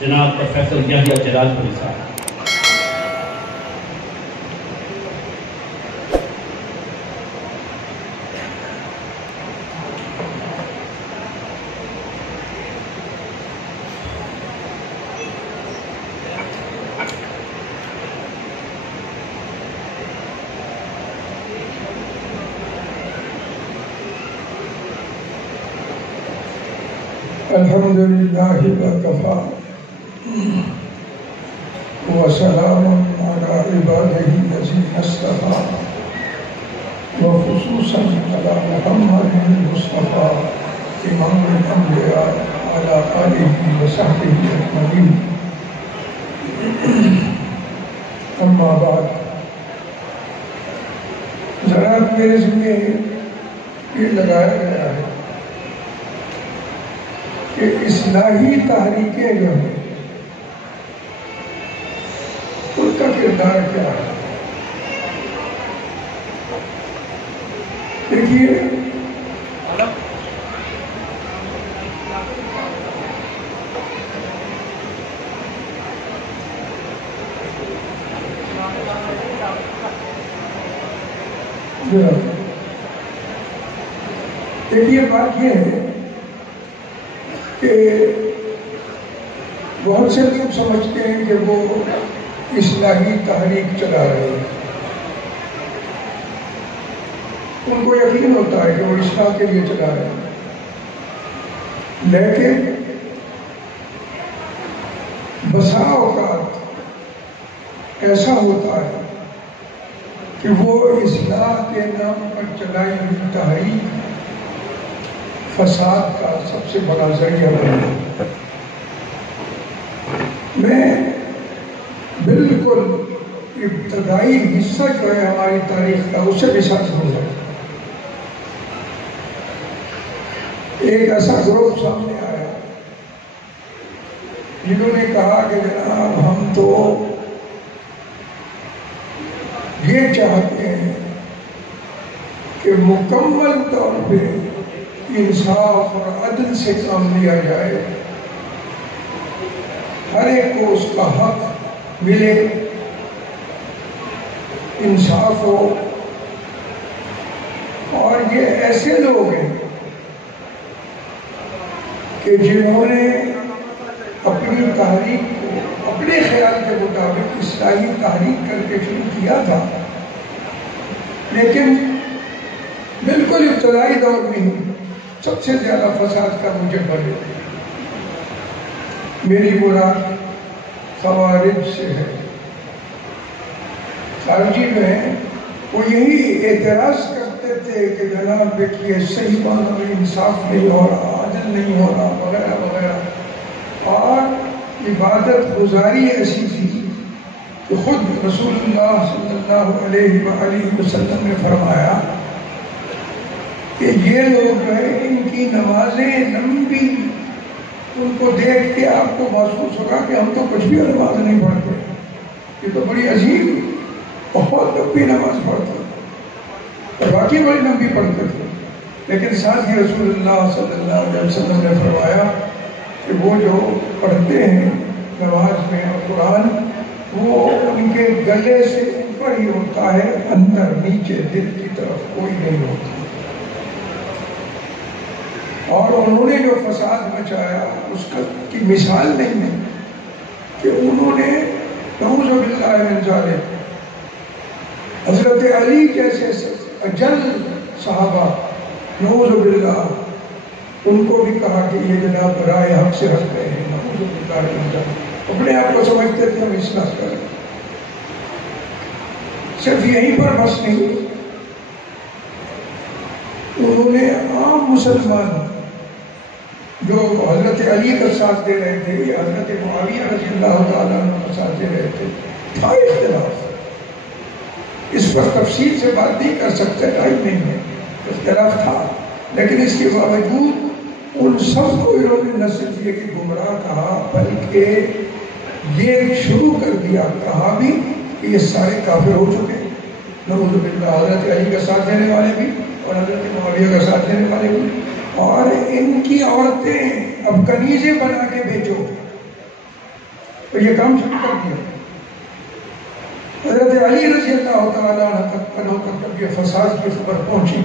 جناب پروفیسر یحییٰ جلال پوری صاحب۔ الحمد لله وكفى وسلام على عباده الذين اصطفى وخصوصا على محمد المصطفى إمام الأنبياء على آله وصحبه أجمعين أما بعد ذرا میرے ذمے یہ لگایا گیا ہے کہ اصلاحی تحریکیں جو ہیں ان کا کردار کیا ہے۔ دیکھیے بات یہ ہے کہ بہت سے لوگ سمجھتے ہیں کہ وہ اصلاحی تحریک چلا رہے ہیں، ان کو یقین ہوتا ہے کہ وہ اصلاح کے لیے چلا رہے ہیں، لیکن بسا اوقات ایسا ہوتا ہے کہ وہ اصلاح کے نام پر چلائی ہوئی تحریک فساد کا سب سے بڑا ذریعہ بنے۔ میں بالکل ابتدائی حصہ جو ہے ہماری تاریخ کا اسے بھی ساتھ ہوں گا۔ ایک ایسا گروپ سامنے آیا جنہوں نے کہا کہ جناب ہم تو یہ چاہتے ہیں کہ مکمل طور پہ انصاف اور عدل سے کام لیا جائے، ہر ایک کو اس کا حق ملے، انصاف ہو۔ اور یہ ایسے لوگ ہیں کہ جنہوں نے اپنی تحریک کو اپنے خیال کے مطابق اصلاحی تحریک کر کے شروع کیا تھا، لیکن بالکل ابتدائی دور میں ہی سب سے زیادہ فساد کا موجب بنے۔ میری مراد خوارج سے ہے۔ خارجی میں وہ یہی اعتراض کرتے تھے کہ جناب دیکھیے صحیح معنوں میں انصاف نہیں ہو رہا، عدل نہیں ہو رہا، وغیرہ وغیرہ۔ اور عبادت گزاری ایسی تھی کہ خود رسول اللہ صلی اللہ علیہ وآلہ وسلم نے فرمایا کہ یہ لوگ جو ہے ان کی نمازیں لمبی، ان کو دیکھ کے آپ کو محسوس ہوگا کہ ہم تو کچھ بھی نماز نہیں پڑھتے، یہ تو بڑی عظیم بہت لمبی نماز پڑھتے اور باقی بڑی لمبی پڑھتے تھے۔ لیکن ساتھ ہی رسول اللہ صلی اللہ علیہ وسلم نے فرمایا کہ وہ جو پڑھتے ہیں نماز میں قرآن، وہ ان کے گلے سے اوپر ہی ہوتا ہے، اندر نیچے دل کی طرف کوئی نہیں ہوتا۔ اور انہوں نے جو فساد مچایا اس کی مثال نہیں ہے کہ انہوں نے نعوذ باللہ من ذالک حضرت علی جیسے اجل صحابہ نعوذ باللہ ان کو بھی کہا کہ یہ جناب رائے حق سے ہٹ گئے ہیں، نعوذ باللہ من ذالک۔ اپنے آپ کو سمجھتے تھے ہم اصلاح کریں۔ صرف یہیں پر بس نہیں، انہوں نے عام مسلمان جو حضرت علی کا ساتھ دے رہے تھے یا حضرت معاویہ رضی اللہ تعالیٰ عنہ کا ساتھ دے رہے تھے، تھا اختلاف، اس پر تفصیل سے بات نہیں کر سکتے، ٹائم نہیں ہے، اختلاف تھا، لیکن اس کے باوجود ان سب کو انہوں نے نہ صرف یہ کہ گمراہ کہا بلکہ یہ شروع کر دیا، کہا بھی کہ یہ سارے کافر ہو چکے، نعوذ باللہ، حضرت علی کا ساتھ دینے والے بھی اور حضرت معاویہ کا ساتھ دینے والے بھی، اور ان کی عورتیں اب کنیزیں بنا کے بیچو، تو یہ کام شروع کر دیا۔ حضرت علی رضی اللہ تعالیٰ عنہ تک یہ فساد کی خبر پہنچی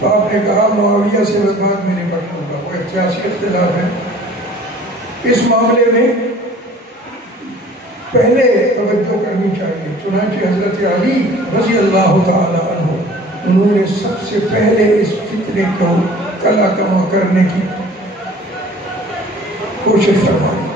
تو آپ نے کہا معاویہ سے بعد میں نپٹ لوں گا، وہ سیاسی اختلاف ہے اس معاملے میں پہلے توجہ کرنی چاہیے۔ چنانچہ حضرت علی رضی اللہ تعالیٰ عنہ انہوں نے سب سے پہلے اس فتنے کو کلا کما کرنے کی کوشش فرمائی۔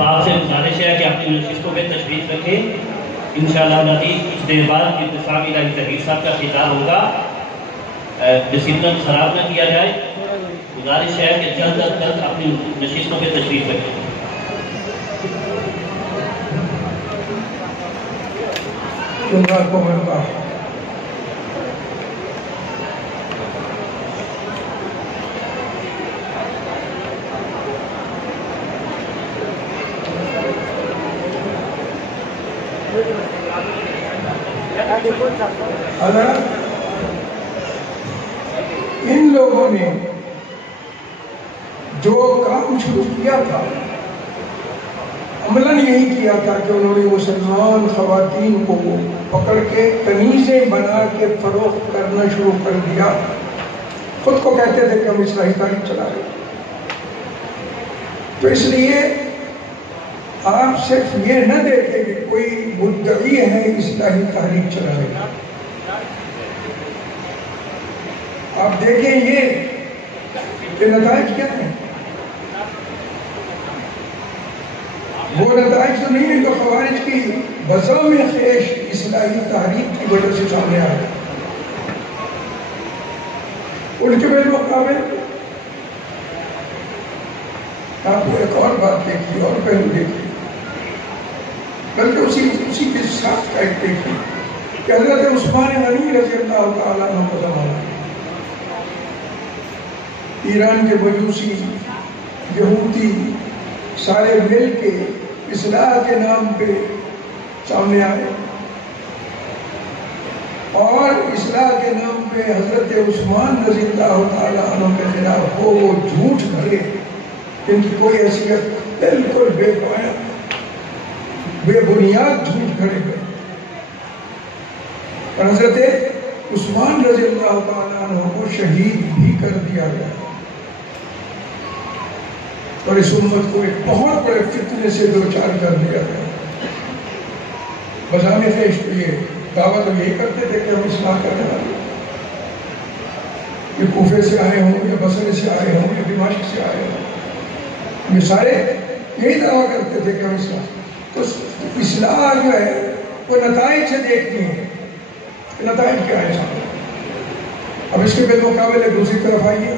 آپ سے گزارش ہے کہ اپنی نشستوں پہ تشریف رکھیں۔ انشاءاللہ العزیز کچھ دیر بعد انتصاب الہی ظہیر صاحب کا خطاب ہوگا، ڈسپلن خراب نہ کیا جائے۔ گزارش ہے کہ جلد از جلد اپنی نشستوں پہ تشریف رکھیں۔ ان لوگوں نے جو کام شروع کیا تھا عملاً یہی کیا تھا کہ انہوں نے مسلمان خواتین کو پکڑ کے کنیزیں بنا کے فروخت کرنا شروع کر دیا۔ خود کو کہتے تھے کہ ہم اصلاحی تحریک چلا رہے ہیں۔ تو اس لیے آپ صرف یہ نہ دیکھیں کہ کوئی مدعی ہے اصلاحی تحریک چلا رہے ہیں، آپ دیکھیں یہ کہ نتائج کیا ہیں۔ وہ نتائج تو نہیں ہے جو خوارج کی بزم خیش اصلاحی تحریک کی وجہ سے سامنے آئے۔ ان کے بالمقابل آپ کو ایک اور بات دیکھی اور پہلو دیکھی، بلکہ اسی کے ساتھ کا ایک دیکھی کہ حضرت عثمان غنی رضی اللہ تعالیٰ عنہ کا زمانہ، ایران کے مجوسی یہودی سارے مل کے اصلاح کے نام پہ سامنے آئے اور اصلاح کے نام پہ حضرت عثمان رضی اللہ تعالیٰ عنہ کے خلاف وہ جھوٹ بھرے جن کی کوئی حیثیت، بالکل بے پایا بے بنیاد جھوٹ کھڑے ہوئے، اور حضرت عثمان رضی اللہ تعالیٰ عنہ کو شہید بھی کر دیا گیا اور اس امت کو ایک بہت بڑے فتنے سے دوچار کر دیا گیا۔ بزام خیش تو یہ دعوت ہم یہی کرتے تھے کہ ہم اصلاح کرنے والے، یہ کوفے سے آئے ہوں یا بصرے سے آئے ہوں یا دمشق سے آئے ہوں، یہ سارے یہی دعویٰ کرتے تھے کہ ہم اصلاح۔ تو اصلاح جو ہے وہ نتائج سے دیکھتی ہے، نتائج کیا ہے سامنے۔ اب اس کے بالمقابل ایک دوسری طرف آئیے،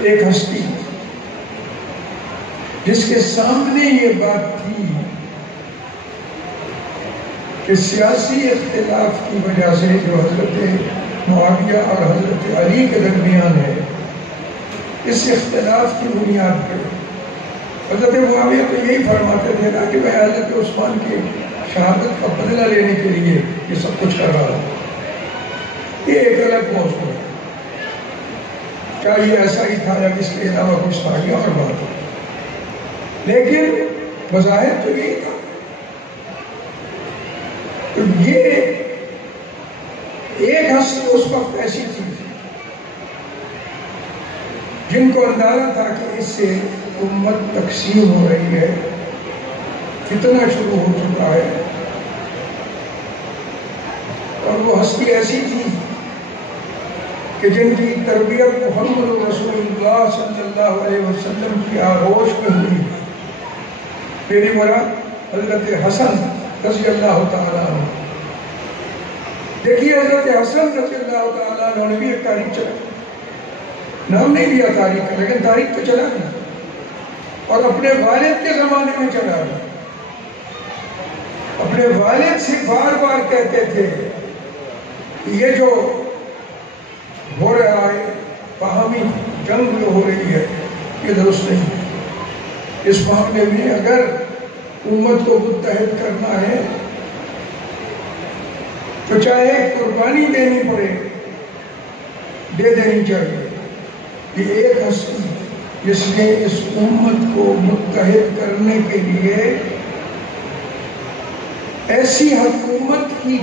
ایک ہستی جس کے سامنے یہ بات تھی کہ سیاسی اختلاف کی وجہ سے جو حضرت معاویہ اور حضرت علی کے درمیان ہے، اس اختلاف کی بنیاد پہ حضرت معاویہ تو یہی فرماتے تھے نا کہ میں حضرت عثمان کی شہادت کا بدلہ لینے کے لیے یہ سب کچھ کر رہا ہوں۔ یہ ایک الگ موضوع ہے، کیا یہ ایسا ہی تھا یا اس کے علاوہ کچھ تھا، یہ اور بات ہے، لیکن بظاہر تو یہی تھا۔ تو یہ ایک ہستی اس وقت ایسی تھی جن کو اندازہ تھا کہ اس سے امت تقسیم ہو رہی ہے، فتنہ شروع ہو چکا ہے، اور وہ ہستی ایسی تھی کہ جن کی تربیت محمد رسول اللہ صلی اللہ علیہ وسلم کی آغوش میں ہوئی۔ میری مراد حضرت حسن رضی اللہ تعالیٰ عنہ۔ دیکھیے حضرت حسن رضی اللہ تعالیٰ عنہ نے بھی ایک تاریخ چلا، نام نہیں دیا تاریخ کا، لیکن تاریخ تو چلا گیا، اور اپنے والد کے زمانے میں چلا گیا۔ اپنے والد سے بار بار کہتے تھے یہ جو ہو رہا ہے باہمی جنگ جو ہو رہی ہے یہ درست نہیں ہے۔ اس معاملے میں اگر امت کو متحد کرنا ہے تو چاہے قربانی دینی پڑے دے دینی چاہیے۔ یہ ایک ہستی جس نے اس امت کو متحد کرنے کے لیے ایسی حکومت کی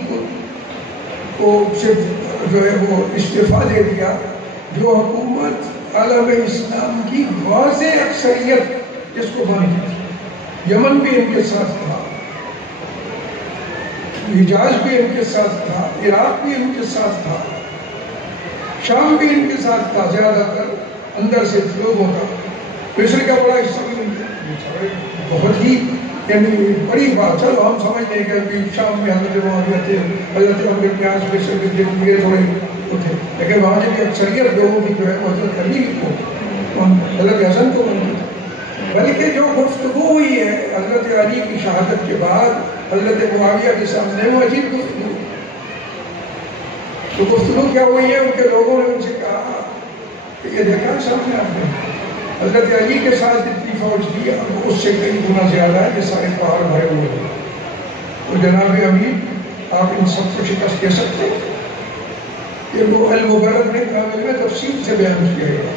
کو صرف جو ہے وہ استعفیٰ دے دیا جو حکومت عالم اسلام کی واضح اکثریت جس کو مانی تھی۔ یمن بھی ان کے ساتھ تھا، حجاز بھی ان کے ساتھ تھا، عراق بھی ان کے ساتھ تھا، شام بھی ان کے ساتھ تھا، زیادہ تر اندر سے لوگوں کا۔ مصر کا بڑا حصہ بھی بہت ہی یعنی بڑی بات، چلو ہم سمجھ لیں کہ ابھی شام میں حضرت معاویہ تھے، حضرت عمر بن عاص میں سے یہ تھوڑے تھے، لیکن وہاں جب اکثریت لوگوں کی جو ہے حضرت علی کو، حضرت حسن کو منظور تھا۔ بلکہ جو گفتگو ہوئی ہے حضرت علی کی شہادت کے بعد حضرت معاویہ کے سامنے وہ عجیب گفتگو، تو گفتگو کیا ہوئی ہے؟ ان کے لوگوں نے ان سے کہا کہ یہ دیکھا سامنے آپ نے حضرت علی کے ساتھ اتنی فوج تھی، اب اس سے کئی گنا زیادہ ہے، یہ سارے پہاڑ بھرے ہوئے ہیں، تو جناب امیر آپ ان سب کو شکست دے سکتے ہیں؟ یہ وہ المبرد نے کامل میں تفصیل سے بیان کیا ہے۔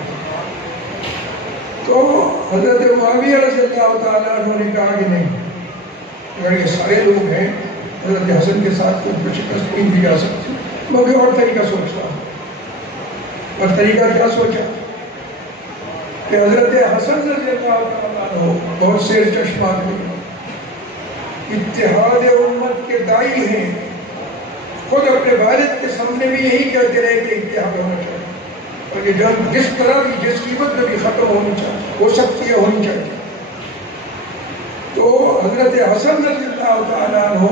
تو حضرت معاویہ رضی اللہ تعالیٰ عنہ نے کہا کہ نہیں، اگر یہ سارے لوگ ہیں حضرت حسن کے ساتھ کوئی شکست نہیں دی جا سکتی۔ میں بھی اور طریقہ سوچ رہا ہوں، اور طریقہ کیا سوچا کہ حضرت حسن رضی اللہ تعالیٰ عنہ بہت سے چشم آدمی اتحاد امت کے دائی ہیں، خود اپنے والد کے سامنے بھی یہی کہتے رہے کہ اتحاد ہونا چاہیے، اور یہ جنگ جس طرح بھی جس قیمت میں بھی ختم ہونی چاہیے، ہو سکتی ہے ہونی چاہیے۔ تو حضرت حسن رضی اللہ تعالیٰ عنہ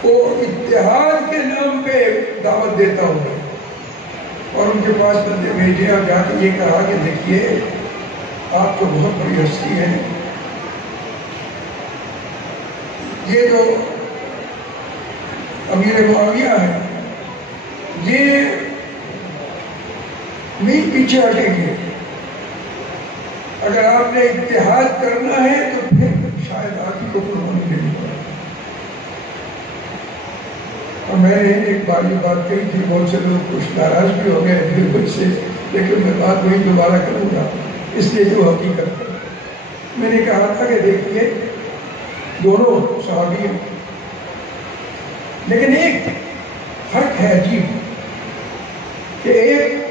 کو اتحاد کے نام پہ دعوت دیتا ہوں اور ان کے پاس بندے بھیجے اور جا کے یہ کہا کہ دیکھیے آپ تو بہت بڑی ہستی ہیں، یہ جو امیر معاویہ ہے یہ نہیں پیچھے ہٹیں گے، اگر آپ نے اتحاد کرنا ہے تو پھر شاید آپ ہی کو قربانی دینی پڑے۔ اور میں نے ایک بار یہ بات کہی تھی، بہت سے لوگ کچھ ناراض بھی ہو گئے بالکل سے، لیکن میں بات وہی دوبارہ کروں گا اس لیے جو حقیقت ہے۔ میں نے کہا تھا کہ دیکھیے دونوں صحابی ہیں، لیکن ایک فرق ہے عجیب کہ ایک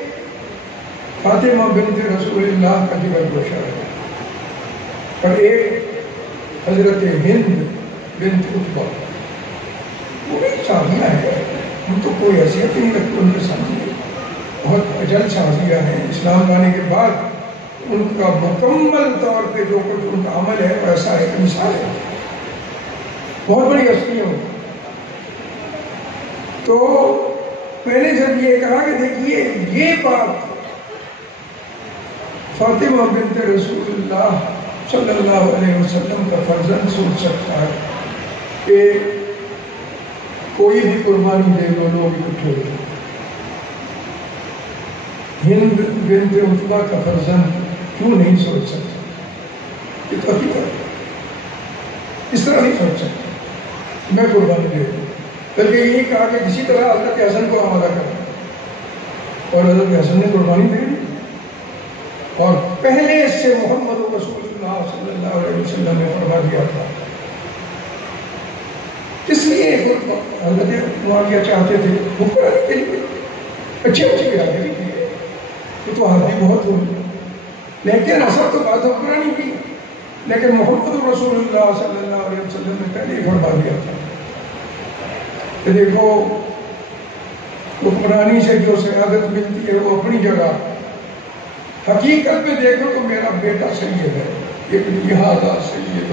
فاطمہ بنت رسول اللہ کا جگر گوشہ ہے اور ایک حضرت ہند بنت عتبہ، وہ بھی صحابیہ ہے، ہم تو کوئی حیثیت نہیں رکھتے ان کے سامنے، بہت اجل صحابیہ ہیں، اسلام لانے کے بعد ان کا مکمل طور پہ جو کچھ ان کا عمل ہے وہ ایسا ہے کہ مثال ہے، بہت بڑی ہستی ہے۔ تو میں نے جب یہ کہا کہ دیکھیے یہ بات فاطمہ بنت رسول اللہ صلی اللہ علیہ وسلم کا فرزند سوچ سکتا ہے کہ کوئی بھی قربانی دے دو لوگ اکٹھے ہو جائیں، ہند بنت عتبہ کا فرزند کیوں نہیں سوچ سکتا؟ یہ تو حقیقت ہے، اس طرح نہیں سوچ سکتا میں قربانی دے دوں، بلکہ یہی کہا کہ کسی طرح حضرت حسن کو آمادہ کریں، اور حضرت حسن نے قربانی دے دی، اور پہلے اس سے محمد رسول اللہ صلی اللہ علیہ وسلم نے فرما دیا تھا۔ اس لیے حضرت معاویہ چاہتے تھے حکمرانی کے لیے اچھے ارادے بھی کیے، تو حاضری بہت ہوئی، لیکن اصل تو بات حکمرانی کی، لیکن محمد رسول اللہ صلی اللہ علیہ وسلم نے پہلے ہی فرما دیا تھا کہ دیکھو حکمرانی سے جو سعادت ملتی ہے وہ اپنی جگہ، حقیقت میں دیکھو تو میرا بیٹا سید ہے، لہذا سید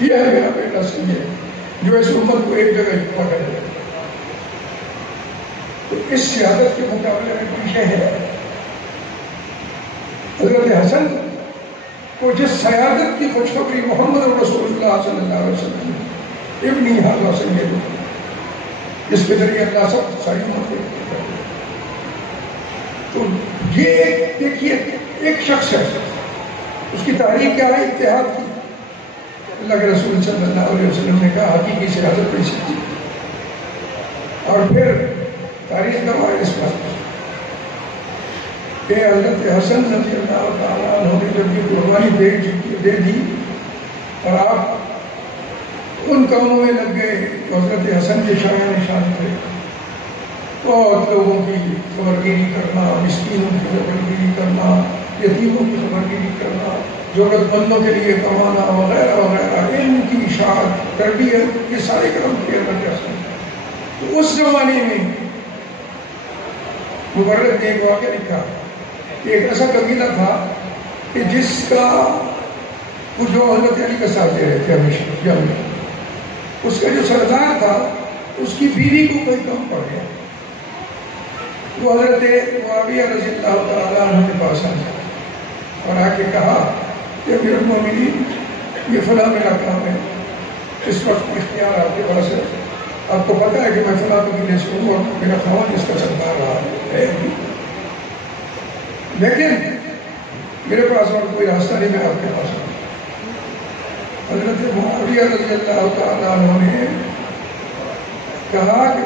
یہ ہے میرا بیٹا سید جو اس امت کو ایک جگہ پکڑ ہے، تو اس سیادت کے مقابلے میں پیچھے ہے۔ حضرت حسن کو جس سیادت کی خوشخبری محمد رسول اللہ صلی اللہ علیہ وسلم ابنی حاضر سید جس کے ذریعے اللہ سب ساری امت کو تو یہ دیکھیے ایک شخص ہے، اس کی تاریخ کیا ہے؟ اتحاد کی. اللہ کے رسول صلی اللہ علیہ وسلم نے کہا حقیقی سیاست پیش کی، اور پھر تاریخ گواہ اس بات کہ حضرت حسن رضی اللہ تعالیٰ عنہ نے جب یہ قربانی دے دی اور آپ ان کاموں میں لگ گئے تو حضرت حسن کے شایان نشان تھے. بہت لوگوں کی خبرگیری کرنا، مسکینوں کی خبرگیری کرنا، یتیموں کی خبرگیری کرنا، ضرورت مندوں کے لیے کمانا وغیرہ وغیرہ، ان کی اشاعت تربیت، یہ سارے کرم کیے حضرت حسن. تو اس زمانے میں مبرد نے ایک واقعہ لکھا کہ ایک ایسا قبیلہ تھا کہ جس کا جو حضرت علی کا ساتھ دے رہے تھے ہمیشہ، اس کا جو سردار تھا اس کی بیوی کو کوئی کم پڑ گیا. وہ حضرت معاویہ رضی اللہ تعالیٰ عنہ کے پاس آیا اور آ کے کہا کہ امیر المومنین یہ فلاں میرا کام ہے، اس وقت اختیار آپ کے پاس ہے، آپ کو پتہ ہے کہ میں فلاں قبیلے سے ہوں اور میرا خاوند اس کا سردار رہا ہے، لیکن میرے پاس اور کوئی راستہ نہیں، میں آپ کے پاس ہوں. حضرت معاویہ رضی اللہ تعالیٰ عنہ نے کہا کہ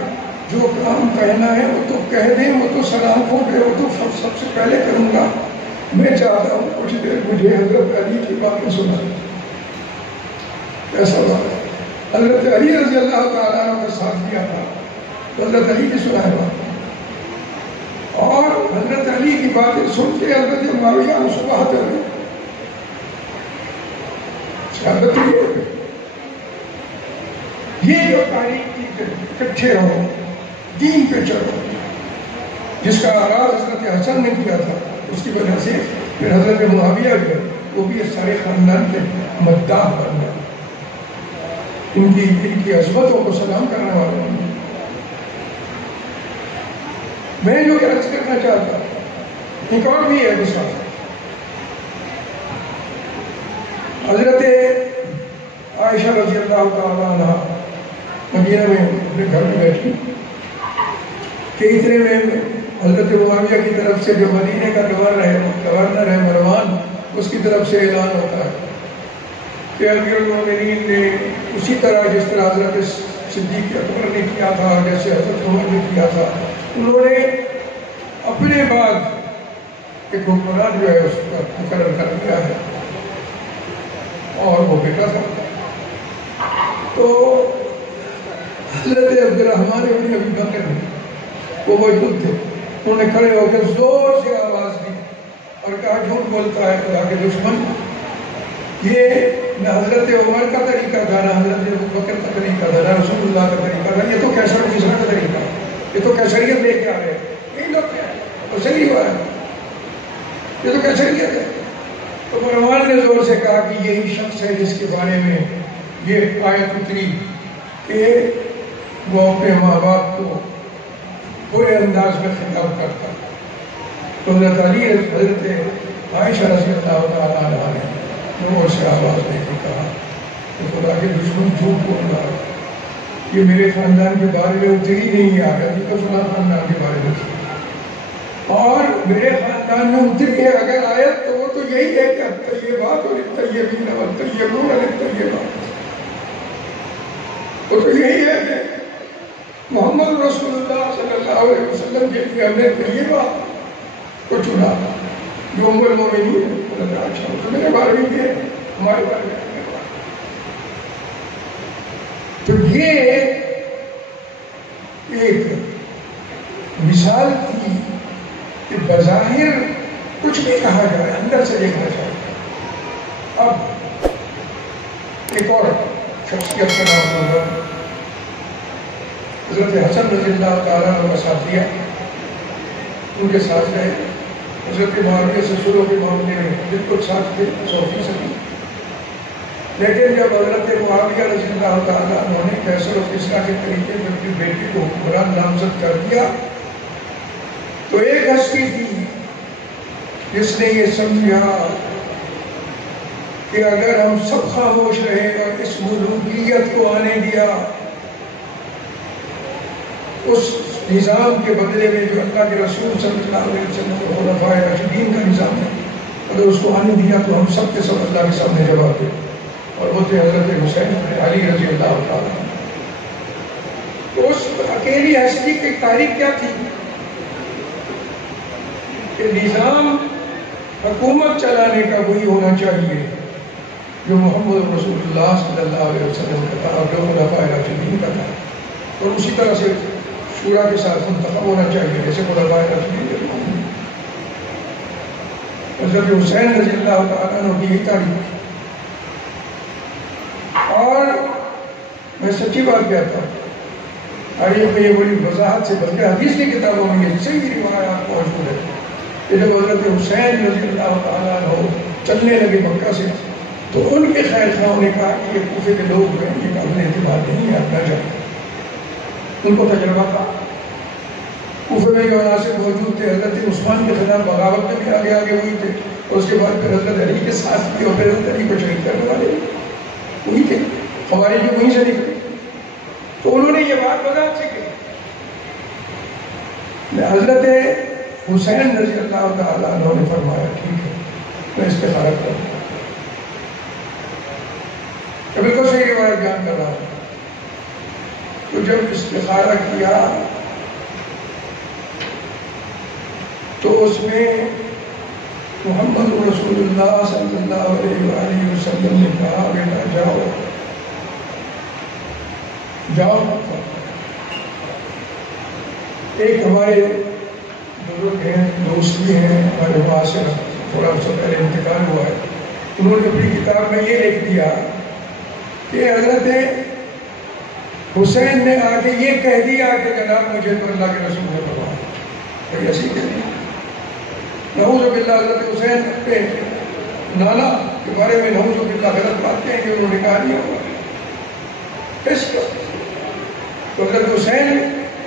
جو کام کہنا ہے وہ تو کہہ دیں، وہ تو سلام ہو گئے، وہ تو سب سے پہلے کروں گا. میں چاہتا ہوں کچھ دیر مجھے حضرت علی کی باتیں سنا. ایسا بات حضرت علی رضی اللہ تعالیٰ عنہ کا ساتھ دیا تھا، حضرت علی کی سنائے بات، اور حضرت علی کی باتیں سن کے حضرت معاویہ مسکراہٹ کر گئے. یہ جو تاریخ کی اکٹھے رہو، دین پہ چلو، جس کا آغاز حضرت حسن نے کیا تھا، اس کی وجہ سے پھر حضرت معاویہ جو وہ بھی اس سارے خاندان کے مداح بن گئے، ان کی عظمتوں کو سلام کرنے والے ہیں. میں جو عرض کرنا چاہتا ہوں ایک اور بھی ہے مثال. حضرت عائشہ رضی اللہ تعالیٰ عنہ مدینہ میں اپنے گھر میں بیٹھی کہ اتنے میں حضرت معاویہ کی طرف سے جو مدینہ کا گورنر ہے مروان، اس کی طرف سے اعلان ہوتا ہے کہ امیر المومنین نے اسی طرح جس طرح حضرت صدیق اکبر نے کیا تھا، جیسے حضرت عمر نے کیا تھا، انہوں نے اپنے بعد ایک حکمران جو ہے اس کا مقرر کر دیا ہے اور وہ بیٹا تھا. تو حضرت عبد الرحمن ابن ابی بکر وہ موجود تھے، انہوں نے کھڑے ہو کے زور سے آواز دی اور کہا جھوٹ بولتا ہے خدا کے دشمن، یہ نہ حضرت عمر کا طریقہ تھا، نہ حضرت ابو بکر کا طریقہ تھا، نہ رسول اللہ کا طریقہ تھا، یہ تو کیسر تیسرا کا طریقہ ہے، یہ تو کیسریت لے کے آ رہے ہیں. یہی لوگ کیا ہے تو صحیح ہوا ہے، یہ تو کیسریت ہے. تو مروان نے زور سے کہا کہ یہی شخص ہے جس کے بارے میں یہ آیت اتری کہ وہ اپنے ماں باپ کو برے انداز میں خطاب کرتا. تو حضرت علی حضرت عائشہ رضی اللہ تعالیٰ عنہ نے زور سے آواز دے کے کہا کہ خدا کے دشمن جھوٹ بول رہا ہے، یہ میرے خاندان کے بارے میں اتری نہیں آ رہا، یہ تو فلاں خاندان کے بارے میں تھی، اور میرے خاندان میں اتری ہے اگر آیت تو وہ تو یہی ہے کہ الطیبات للطیبین والطیبون للطیبات، وہ تو یہی ہے کہ محمد رسول اللہ صلی اللہ علیہ وسلم کے لیے ہم نے طیبات کو چنا جو ام المومنین حضرت عائشہ تو میرے بارے میں یہ ہمارے بارے میں. تو یہ ایک مثال تھی کہ بظاہر کچھ بھی کہا جائے اندر سے دیکھنا چاہیے. اب ایک اور شخصیت کا نام ہوگا حضرت حسن رضی اللہ تعالیٰ عنہ کا ساتھ دیا، ان کے ساتھ رہے. حضرت معاویہ سے شروع کے معاملے میں بالکل ساتھ تھے 100%. لیکن جب حضرت معاویہ رضی اللہ تعالیٰ عنہ نے فیصل و فیصلہ کے طریقے میں اپنی بیٹی کو حکمران نامزد کر دیا تو ایک ہستی تھی جس نے یہ سمجھا کہ اگر ہم سب خاموش رہے اور اس ملوکیت کو آنے دیا اس نظام کے بدلے میں جو اللہ کے رسول صلی اللہ علیہ وسلم کے خلفائے راشدین کا نظام ہے، اگر اس کو آنے دیا تو ہم سب کے سب اللہ کے سامنے جواب دیں، اور وہ تھے حضرت حسین علی رضی اللہ تعالیٰ۔ تو اس اکیلی ہستی کی تاریخ کیا تھی کہ نظام حکومت چلانے کا وہی ہونا چاہیے جو محمد رسول اللہ صلی اللہ علیہ وسلم کا تھا اور جو خلفائے راشدین کا تھا، اور اسی طرح سے شورا کے ساتھ منتخب ہونا چاہیے جیسے خلفائے راشدین کے تھے۔ حضرت حسین رضی اللہ تعالیٰ عنہ کی یہی تاریخ، اور میں سچی بات کہتا ہوں، تاریخ میں یہ بڑی وضاحت سے بلکہ حدیث کی کتابوں میں یہ صحیح روایات موجود ہے کہ جب حضرت حسین رضی اللہ تعالیٰ عنہ چلنے لگے مکہ سے تو ان کے خیر خواہوں نے کہا کہ یہ کوفے کے لوگ ہیں، یہ قابل اعتماد نہیں ہے، اپنا جائے۔ ان کو تجربہ تھا، کوفے میں جو عناصر موجود تھے حضرت عثمان کے خلاف بغاوت میں بھی آگے آگے ہوئی تھے، اور اس کے بعد پھر حضرت علی کے ساتھ بھی، اور پھر حضرت علی کو شہید کرنے والے وہی تھے، ہماری جو وہیں سے نکلی۔ تو انہوں نے یہ بات وضاحت سے کی، حضرت حسین رضی اللہ تعالیٰ عنہ نے فرمایا ٹھیک ہے میں استخارہ کروں گا۔ بالکل صحیح روایت بیان کر رہا ہوں۔ تو جب استخارہ کیا تو اس میں محمد رسول اللہ صلی اللہ علیہ وآلہ وسلم نے کہا بیٹا جاؤ جاؤ۔ ایک ہمارے بزرگ ہیں، دوست بھی ہیں، ہمارے پاس سے تھوڑا سا پہلے انتقال ہوا ہے، انہوں نے اپنی کتاب میں یہ لکھ دیا کہ حضرت حسین نے آگے یہ کہہ دیا کہ جناب مجھے تو اللہ کے رسول نے فرمایا، کوئی ایسی کہہ دیا۔ نعوذ باللہ حضرت حسین کے نانا کے بارے میں نعوذ باللہ غلط بات کہیں کہ انہوں نے کہا نہیں ہوگا اس کا۔ تو حضرت حسین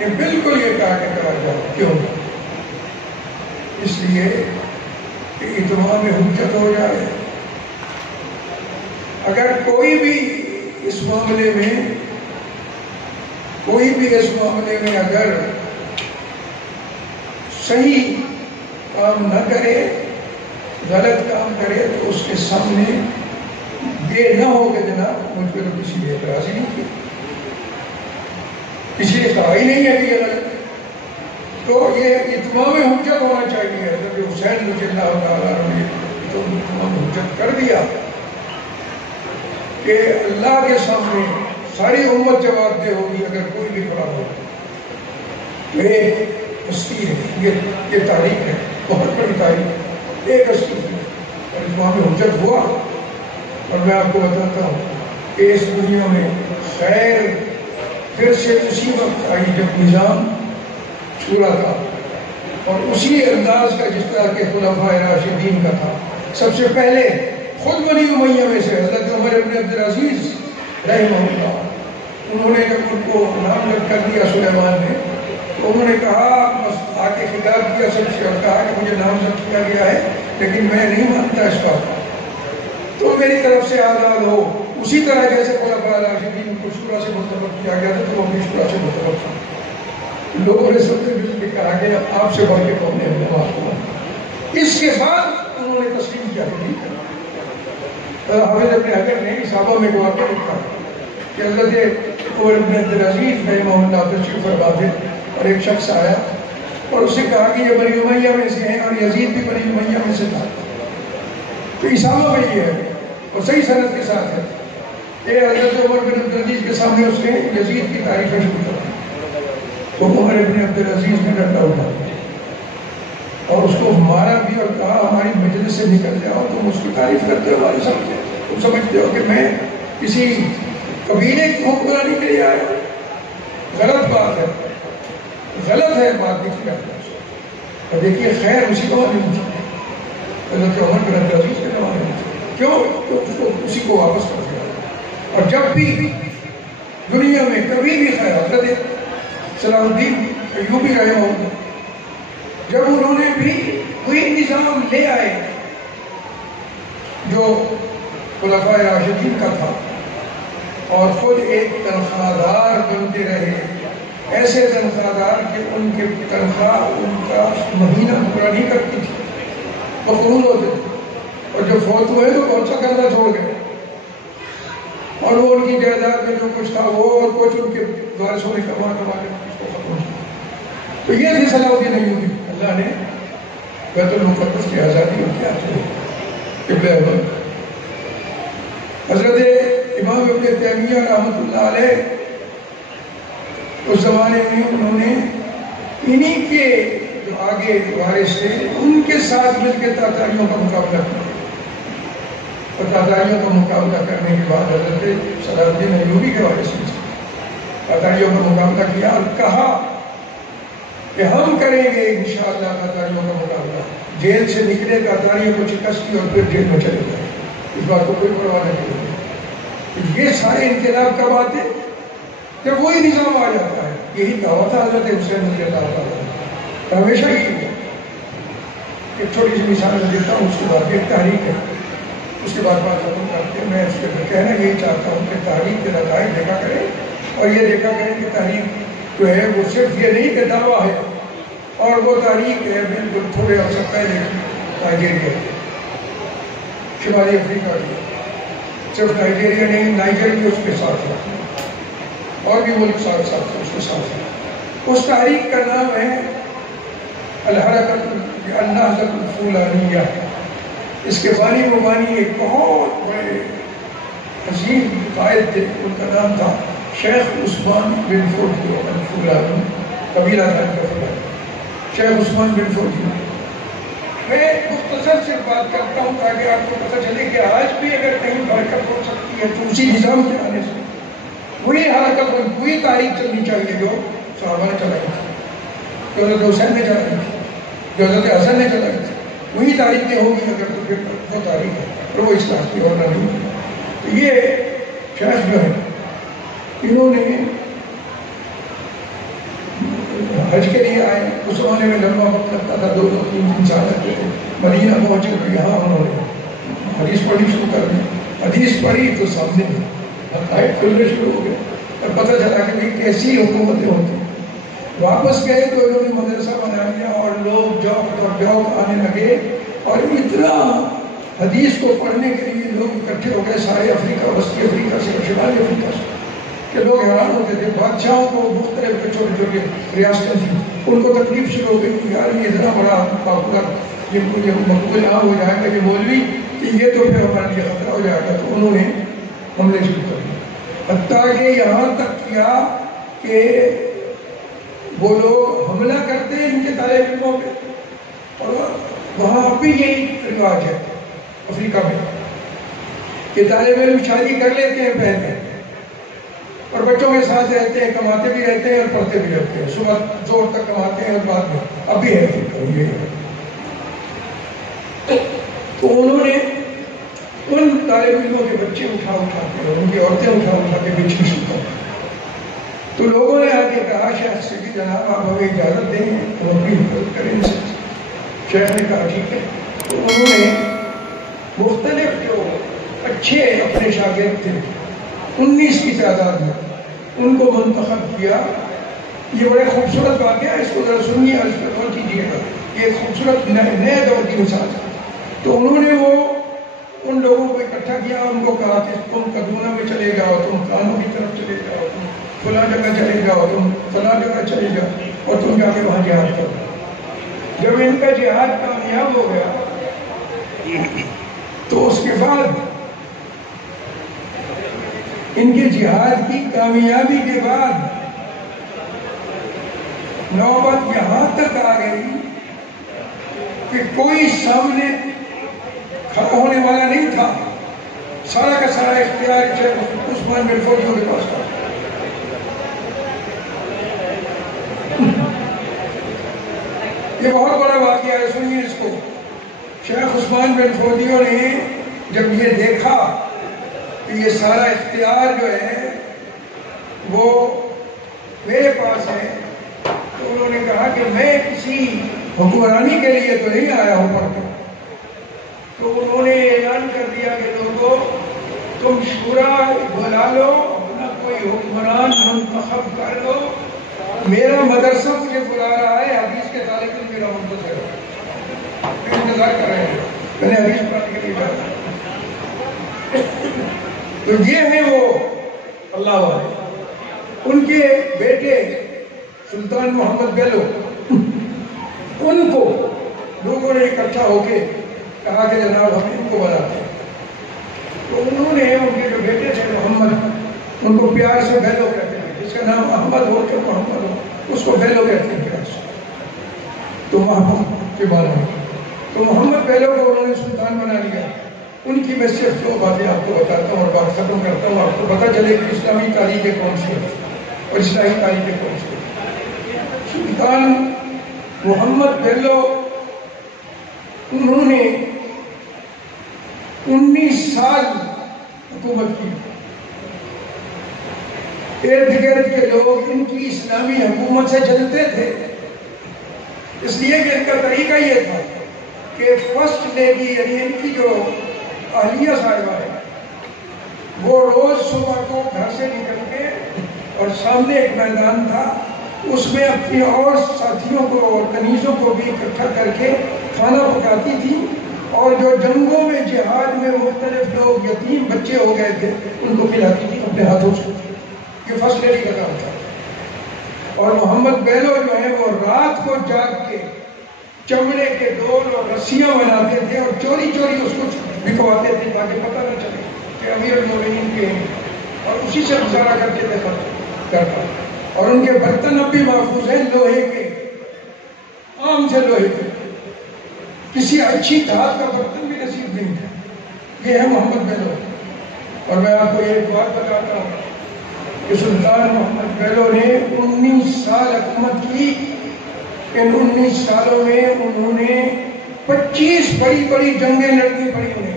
نے بالکل یہ کہا کہ کرا جاؤ، کیوں؟ اس لیے کہ اتمام حجت ہو جائے۔ اگر کوئی بھی اس معاملے میں اگر صحیح کام نہ کرے، غلط کام کرے، تو اس کے سامنے یہ نہ ہو کہ جناب مجھ پہ تو کسی نے اعتراض ہی نہیں کیا، کسی نے کہا ہی نہیں ہے کہ یہ غلط ہے۔ تو یہ اتمام حجت ہونا چاہیے۔ حضرت حسین رضی اللہ تعالیٰ نے تو اتمام حجت کر دیا کہ اللہ کے سامنے ساری امت جواب دہ ہوگی اگر کوئی بھی خراب ہو۔ ایک ہستی ہے، یہ تاریخ ہے، بہت بڑی تاریخ، ایک ہستی ہے اور اتمام حجت ہوا۔ اور میں آپ کو بتاتا ہوں کہ اس دنیا میں خیر پھر سے اسی وقت آئی جب نظام چھوڑا تھا، اور اسی انداز کا جس طرح کے خلفائے راشدین کا تھا۔ سب سے پہلے خود بنی امیہ میں سے حضرت عمر بن عبدالعزیز رحمہ اللہ، انہوں نے جب ان کو نامزد کر دیا سلیمان نے، تو انہوں نے کہا آ کے خطاب کیا سب سے اور کہا کہ مجھے نامزد کیا گیا ہے لیکن میں نہیں مانتا اس بات، تو میری طرف سے آزاد ہو۔ اسی طرح جیسے خلفائے راشدین کو شورا سے منتخب کیا گیا تھا تو اپنی شورا سے منتخب تھا۔ لوگوں نے سب سے مل کے کہا کہ آپ سے بڑھ کے قوم نے اپنے بات کو مانا۔ اس کے بعد انہوں نے تسلیم کیا کہ نہیں کرنا۔ حافظ ابن حجر نے صحابہ میں واقع لکھا کہ حضرت عمر بن عبدالعزیز رحمہ اللہ تشریف فرما تھے، اور ایک شخص آیا اور اس سے کہا کہ یہ بنی امیہ میں سے ہیں اور یزید بھی بنی امیہ میں سے تھا۔ تو اسامہ میں یہ ہے اور صحیح سند کے ساتھ ہے کہ حضرت عمر بن عبدالعزیز کے سامنے اس نے یزید کی تعریفیں شروع کر، تو عمر بن عبدالعزیز نے ڈنڈا اٹھایا اور اس کو مارا بھی اور کہا ہماری مجلس سے نکل جاؤ، تم اس کی تعریف کرتے ہو ہماری سامنے، تم سمجھتے ہو کہ میں کسی قبیلے کی حکمرانی کے لیے آیا؟ غلط بات ہے، غلط ہے بات دیکھیے۔ اور دیکھیے خیر اسی کو نہیں ملتی، حضرت عمر بن عبدالعزیز کے زمانے میں کیوں اس کو اسی کو واپس کر دیا۔ اور جب بھی دنیا میں کبھی بھی خیر، حضرت صلاح الدین ایوبی رحمہ اللہ جب انہوں نے بھی وہی نظام لے آئے جو خلفائے راشدین کا تھا اور خود ایک تنخواہ دار بنتے رہے ایسے تنخواہ دار کہ ان کے تنخواہ ان کا مہینہ پورا نہیں کرتی تھی، مقروض ہوتے تھے، اور جب فوت ہوئے تو بہت سا قرضہ چھوڑ گئے، اور وہ ان کی جائیداد میں جو کچھ تھا وہ اور کچھ ان کے وارثوں نے کما کے اس کو ختم کیا۔ تو یہ تھی صلاح الدین ایوبی۔ اللہ نے بیت المقدس کی آزادی اور کیا قبلہ حضرت امام ابن تیمیہ رحمۃ اللہ علیہ اس زمانے میں انہوں نے انہی کے جو آگے وارث تھے ان کے ساتھ مل کے تاتاریوں کا مقابلہ کیا، اور تاتاریوں کا مقابلہ کرنے کے بعد حضرت صلاح الدین ایوبی کے وارث نے تاتاریوں کا مقابلہ کیا اور کہا کہ ہم کریں گے انشاءاللہ تاتاریوں کا مقابلہ۔ جیل سے نکلے تاتاریوں کو شکست دی اور پھر جیل میں چلے گئے، اس بات کو کوئی پرواہ نہیں ہوئی۔ یہ سارے انقلاب کب آتے؟ جب وہی نظام آ جاتا ہے۔ یہی کہا تھا حضرت حسین رضی اللہ تعالیٰ، ہمیشہ یہی ہوا۔ ایک چھوٹی سی مثال میں دیتا ہوں، اس کے بعد ایک تحریک ہے، اس کے بعد بات ختم کر کے میں اس کے کہنا یہی چاہتا ہوں کہ تحریک کے نتائج دیکھا کریں، اور یہ دیکھا کریں کہ تحریک جو ہے وہ صرف یہ نہیں کہ دعویٰ ہے، اور وہ تحریک ہے بالکل تھوڑے عرصہ پہلے نائجیریا، شمالی افریقہ کی، صرف نائجیریا نہیں، نائجر بھی اس کے ساتھ ہے، اور بھی ملک ساتھ ساتھ اس کے ساتھ ہے۔ اس تحریک کا نام ہے الحرکت النہضۃ الفولانیہ۔ اس کے بانی مبانی ایک بہت بڑے عظیم قائد تھے، ان کا نام تھا شیخ عثمان بن فوڈیو الفولانی، قبیلہ تھا ان کا فولانی، شیخ عثمان بن فوڈیو۔ میں مختصر سے بات کرتا ہوں تاکہ آپ کو پتہ چلے کہ آج بھی اگر کہیں برکت ہو سکتی ہے تو اسی نظام کے آنے سے، وہی حرکت اور وہی تاریخ چلنی چاہیے جو صحابہ نے چلائی تھی، جو حضرت حسین نے چلائی تھی، جو حضرت حسن نے چلائی تھی، وہی تاریخیں ہوگی اگر تو پھر وہ تاریخ ہے اور وہ اصلاح کی اور نہ نہیں۔ تو یہ شیخ جو ہے انہوں نے حج کے لیے آئے، اس زمانے میں لمبا وقت لگتا تھا، 2-3 سال لگتے تھے، مدینہ پہنچے تو یہاں انہوں نے حدیث پڑھنی شروع کر دی۔ حدیث پڑھی تو سامنے حقائق کھلنے شروع ہو گئے اور پتہ چلا کہ بھئی کیسی حکومتیں ہوتی ہیں۔ واپس گئے تو انہوں نے مدرسہ بنا لیا اور لوگ جوق آنے لگے، اور اتنا حدیث کو پڑھنے کے لیے لوگ اکٹھے ہو گئے سارے افریقہ، وسطی افریقہ سے، شمالی افریقہ سے، کہ لوگ حیران ہوتے تھے۔ بادشاہوں کو مختلف چھوٹے چھوٹے ریاستیں تھیں، ان کو تکلیف شروع ہو گئی کہ یار یہ اتنا بڑا پاپولر یہ مقبول عام ہو جائے گا کہ مولوی کہ یہ تو پھر ہمارے لیے خطرہ ہو جائے گا۔ تو انہوں نے حملے شروع کر دیے، حتیٰ کہ یہاں تک کیا کہ وہ لوگ حملہ کرتے ہیں ان کے طالب علموں پہ، اور وہاں بھی یہی رواج ہے افریقہ میں کہ طالب علم شادی کر لیتے ہیں پہلے اور بچوں کے ساتھ رہتے ہیں، کماتے بھی رہتے ہیں اور پڑھتے بھی رہتے ہیں، صبح زور تک کماتے ہیں اور بعد میں اب بھی ہے افریقہ یہ ہے۔ تو انہوں نے ان طالب علموں کے بچے اٹھا کے ان کی عورتیں اٹھا کے بیچنی شروع کر دی۔ تو لوگوں نے آ کے کہا شیخ سے کہ جناب آپ ہمیں اجازت دیں ہم اپنی حفاظت کریں ان سے۔ شیخ نے کہا ٹھیک ہے۔ تو انہوں نے مختلف جو اچھے اپنے شاگرد تھے 19 کی تعداد میں ان کو منتخب کیا۔ یہ بڑے خوبصورت واقعہ ہے، اس کو ذرا سنیے اور اس پر غور کیجیے گا، یہ ایک خوبصورت نئے دور کی مثال ہے۔ تو انہوں نے وہ ان لوگوں کو اکٹھا کیا، ان کو کہا کہ تم کدونا میں چلے جاؤ، تم کانوں کی طرف چلے جاؤ، تم فلاں جگہ چلے جاؤ، تم فلاں جگہ چلے جاؤ، اور تم جا کے وہاں جہاد کرو۔ جب ان کا جہاد کامیاب ہو گیا تو اس کے بعد ان کے جہاد کی کامیابی کے بعد نوبت یہاں تک آ گئی کہ کوئی سامنے کھڑا ہونے والا نہیں تھا، سارا کا سارا اختیار شیخ عثمان بن فوڈیو کے پاس تھا۔ یہ بہت بڑا واقعہ ہے، سنیے اس کو۔ شیخ عثمان بن فوڈیو نے جب یہ دیکھا کہ یہ سارا اختیار جو ہے وہ میرے پاس ہے، تو انہوں نے کہا کہ میں کسی حکمرانی کے لیے تو نہیں آیا ہوں پڑھ کے۔ تو انہوں نے اعلان کر دیا کہ لوگوں تم شورا بلا لو، اپنا کوئی حکمران منتخب کر لو، میرا مدرسہ مجھے بلا رہا ہے، حدیث کے طالب علم میرا منتظر ہے، انتظار کر رہے ہیں، میں نے حدیث پڑھنے کے لیے جانا۔ تو یہ ہیں وہ اللہ والے۔ ان کے بیٹے سلطان محمد بیلو، ان کو لوگوں نے اکٹھا ہو کے کہا کہ جناب ہم ان کو بناتے ہیں۔ تو انہوں نے ان کے جو بیٹے تھے محمد، ان کو پیار سے بیلو کہتے ہیں، جس کا نام احمد ہو کہ محمد ہو اس کو بیلو کہتے ہیں پیار سے، تو محمد کے معنی۔ تو محمد بیلو کو انہوں نے سلطان بنا لیا۔ ان کی میں صرف دو باتیں آپ کو بتاتا ہوں اور بات ختم کرتا ہوں، آپ کو پتہ چلے کہ اسلامی تاریخیں کون سی ہیں اور اسلامی تاریخیں کون سی ہیں۔ سلطان محمد بیلو انہوں نے 19 سال حکومت کی۔ ارد گرد کے لوگ ان کی اسلامی حکومت سے جلتے تھے، اس لیے کہ ان کا طریقہ یہ تھا کہ فرسٹ لیڈی یعنی ان کی جو اہلیہ صاحبہ ہے وہ روز صبح کو گھر سے نکل کے، اور سامنے ایک میدان تھا، اس میں اپنی اور ساتھیوں کو اور کنیزوں کو بھی اکٹھا کر کے کھانا پکاتی تھی، اور جو جنگوں میں جہاد میں مختلف لوگ یتیم بچے ہو گئے تھے ان کو کھلاتی تھی اپنے ہاتھوں سے۔ یہ فرسٹ لیڈی کا کام تھا۔ اور محمد بیلو جو ہے وہ رات کو جاگ کے چمڑے کے ڈول اور رسیاں بناتے تھے اور چوری چوری اس کو بکواتے تھے تاکہ پتہ نہ چلے کہ امیر المومنین کے ہیں، اور اسی سے گزارا کرتے تھے کرتا۔ اور ان کے برتن اب بھی محفوظ ہیں، لوہے کے، عام سے لوہے کے، کسی اچھی دھات کا برتن بھی نصیب نہیں ہے۔ یہ ہے محمد بیلو۔ اور میں آپ کو ایک بات بتاتا ہوں کہ سلطان محمد بیلو نے 19 سال حکومت کی۔ ان 19 سالوں میں انہوں نے 25 بڑی بڑی جنگیں لڑنی پڑی انہیں۔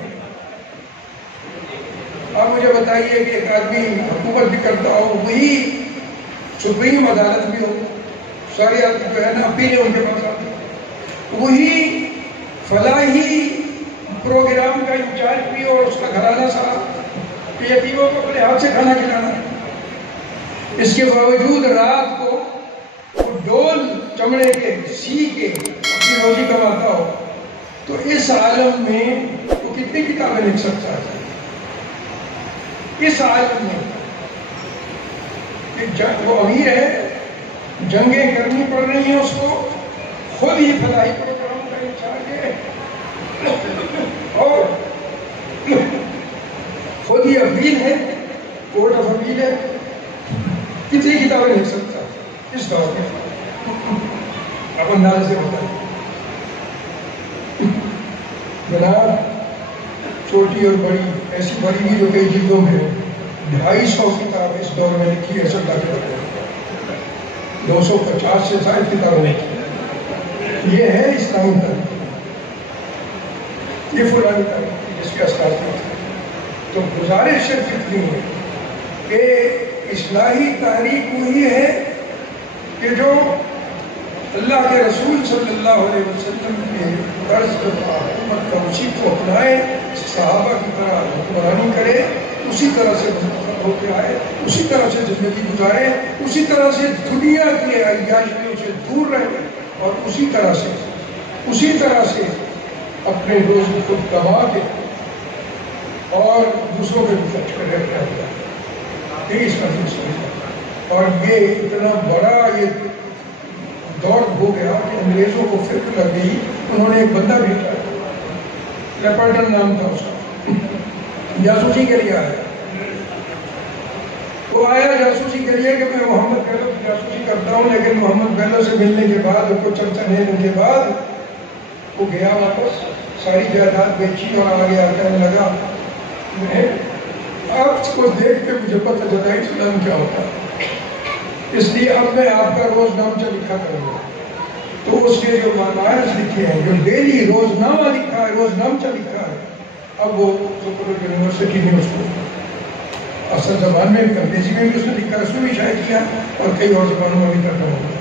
آپ مجھے بتائیے کہ ایک آدمی حکومت بھی کرتا ہو، وہی سپریم عدالت بھی ہو، ساری جو ہے نا اپیلیں ان کے پاس آتی، وہی فلاحی پروگرام کا انچارج بھی ہو اور اس کا گھرانہ صاحب کہ یتیموں کو اپنے ہاتھ سے کھانا کھلانا ہے۔ اس کے باوجود رات کو وہ ڈول چمڑے کے سی کے اپنی روزی کماتا ہو، تو اس عالم میں وہ کتنی کتابیں لکھ سکتا ہے؟ اس عالم میں وہ امیر ہے، جنگیں کرنی پڑ رہی ہیں اس کو، خود ہی فلاحی پروگرام کا انچارج ہے اور خود ہی اپیل ہے، کورٹ آف اپیل ہے، کتنی کتابیں لکھ سکتا ہے اس دور میں؟ آپ اندازے سے بتائیں۔ جناب چھوٹی اور بڑی، ایسی بڑی بھی جو کئی جلدوں میں 250 کتاب اس دور میں لکھی ہے، سب ڈاکٹر 250 سے زائد کتابیں لکھی۔ یہ ہے اسلامی تاریخ، یہ فلانی تاریخ جس کے اثرات میں تھے۔ تو گزارش صرف اتنی ہے کہ اصلاحی تاریخ وہی ہے کہ جو اللہ کے رسول صلی اللہ علیہ وسلم کے طرز حکومت کا اسی کو اپنائے، صحابہ کی طرح حکمرانی کرے، اسی طرح سے منتخب ہو کے آئے، اسی طرح سے زندگی گزارے، اسی طرح سے دنیا کے عیاشیوں سے دور رہے، اور اسی طرح سے اپنے روز خود کما کے اور دوسروں کے بھی خرچ کر رہے ہیں۔ یہ اس کا سلسلہ، اور یہ اتنا بڑا یہ دور ہو گیا کہ انگریزوں کو فکر لگ گئی، انہوں نے ایک بندہ بھیجا، لیپرٹن نام تھا اس کا، جاسوسی کے لیے آیا۔ وہ آیا جاسوسی کے لیے کہ میں محمد بیلو کی جاسوسی کرتا ہوں، لیکن محمد بیلو سے ملنے کے بعد اور کچھ چرچا لینے کے بعد وہ گیا واپس، ساری جائیداد بیچی اور آگے آ کہنے لگا میں آپ کو دیکھ کے مجھے پتہ چلا اسلام کیا ہوتا ہے، اس لیے اب میں آپ کا روز نامچہ لکھا کروں گا۔ تو اس کے جو مانائز لکھے ہیں، جو ڈیلی روز نامہ لکھا ہے، روز نامچہ لکھا ہے، اب وہ یونیورسٹی نے اس کو اصل زبان میں بھی، انگریزی میں بھی اس نے لکھا، اس میں بھی شائع کیا اور کئی اور زبانوں میں بھی کرنا ہوگا۔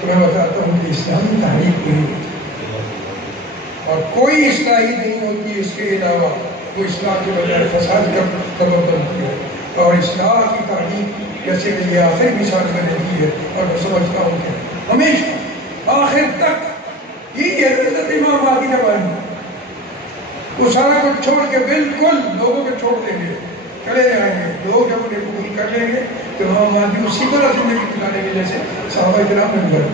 تو میں بتاتا ہوں کہ اسلامی تحریک نہیں ہوتی اور کوئی اصلاحی نہیں ہوتی اس کے علاوہ، وہ اصلاح کے بجائے فساد کا سبب بنتی ہے۔ اور اصلاح کی تعلیم، جیسے کہ یہ آخری مثال میں نے دی ہے، اور میں سمجھتا ہوں کہ ہمیشہ آخر تک یہی ہے حضرت امام مہدی نے بانی، وہ سارا کچھ چھوڑ کے بالکل لوگوں کو چھوڑ دیں گے، چلے جائیں گے، لوگ جب انہیں قبول کر لیں گے تو امام مہدی اسی طرح زندگی گزاریں گے جیسے صحابہ کرام نے گزاری،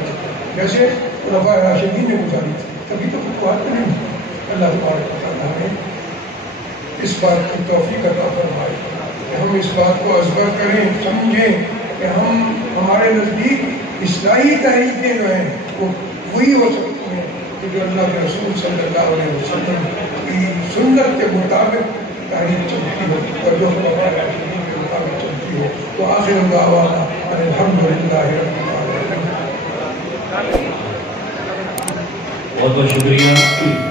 جیسے خلفاء راشدین نے گزاری تھی، کبھی تو کوئی بات نہیں۔ اللہ تبارک و تعالیٰ ہمیں اس بات کی توفیق عطا فرمائے کہ ہم اس بات کو ازبر کریں، سمجھیں کہ ہمارے نزدیک اصلاحی تحریکیں جو ہیں وہ وہی ہو سکتی ہیں کہ جو اللہ کے رسول صلی اللہ علیہ وسلم کی سنت کے مطابق تحریک چلتی ہو اور جو خلفاء راشدین کے مطابق چلتی ہو۔ تو آخر دعوانا الحمدللہ رب العالمین۔ بہت بہت شکریہ۔